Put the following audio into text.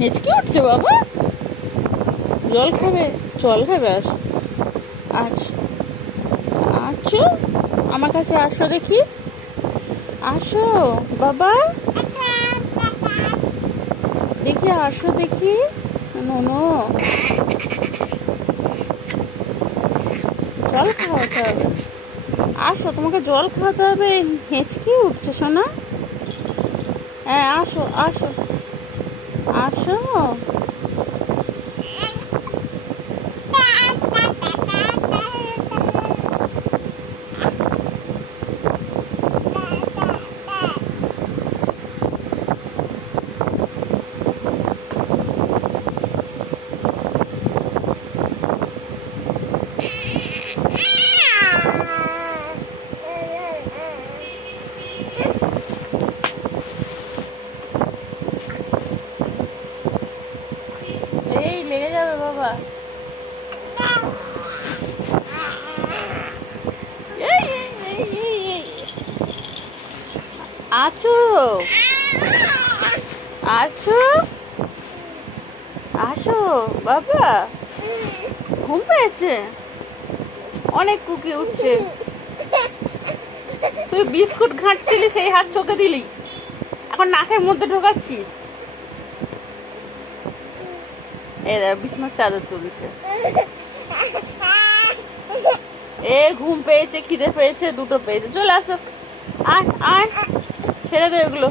হেঁচকি উঠছে বাবা, জল খাবে? জল খাবে? আসো আচ্ছা আছো, আমার কাছে আসো দেখি, আসো বাবা দেখি, আসো দেখি। নো, জল খাওয়াতে হবে, আসো, তোমাকে জল খাওয়াতে হবে। হেঁচকি উঠছে সোনা, হ্যাঁ আসো আসো আসো। এই লেগে যাবে বাবা। আছো আছো, আসো বাবা, ঘুম পেয়েছে, অনেক কুকি উঠছে। তুই বিস্কুট ঘাঁটছিলি, সেই হাত চোখে দিলি, এখন নাকের মধ্যে ঢোকাচ্ছিস। বিছানার চাদর তুলছে। ঘুম পেয়েছে, খিদে পেয়েছে, দুটো পেয়েছে, চলে আসো, আয় আয়, ছেড়ে দে ওগুলো।